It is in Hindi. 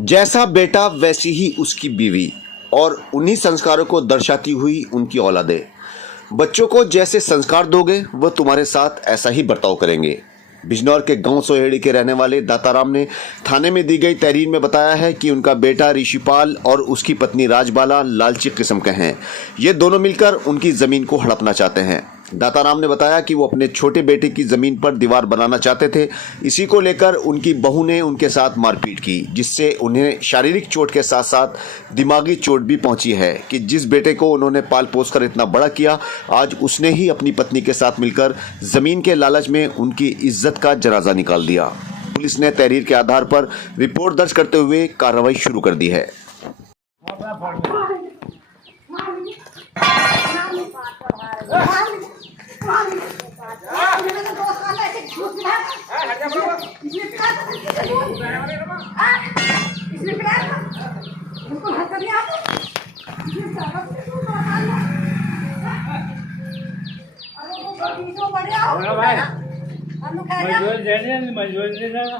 जैसा बेटा वैसी ही उसकी बीवी और उन्हीं संस्कारों को दर्शाती हुई उनकी औलादें। बच्चों को जैसे संस्कार दोगे वह तुम्हारे साथ ऐसा ही बर्ताव करेंगे। बिजनौर के गांव सोहेड़ी के रहने वाले दाताराम ने थाने में दी गई तहरीर में बताया है कि उनका बेटा ऋषिपाल और उसकी पत्नी राजबाला लालची किस्म के हैं। ये दोनों मिलकर उनकी जमीन को हड़पना चाहते हैं। दाताराम ने बताया कि वो अपने छोटे बेटे की जमीन पर दीवार बनाना चाहते थे। इसी को लेकर उनकी बहू ने उनके साथ मारपीट की, जिससे उन्हें शारीरिक चोट के साथ साथ दिमागी चोट भी पहुंची है कि जिस बेटे को उन्होंने पाल पोस कर इतना बड़ा किया, आज उसने ही अपनी पत्नी के साथ मिलकर जमीन के लालच में उनकी इज्जत का जनाजा निकाल दिया। पुलिस ने तहरीर के आधार पर रिपोर्ट दर्ज करते हुए कार्रवाई शुरू कर दी है। मजदूर दे देना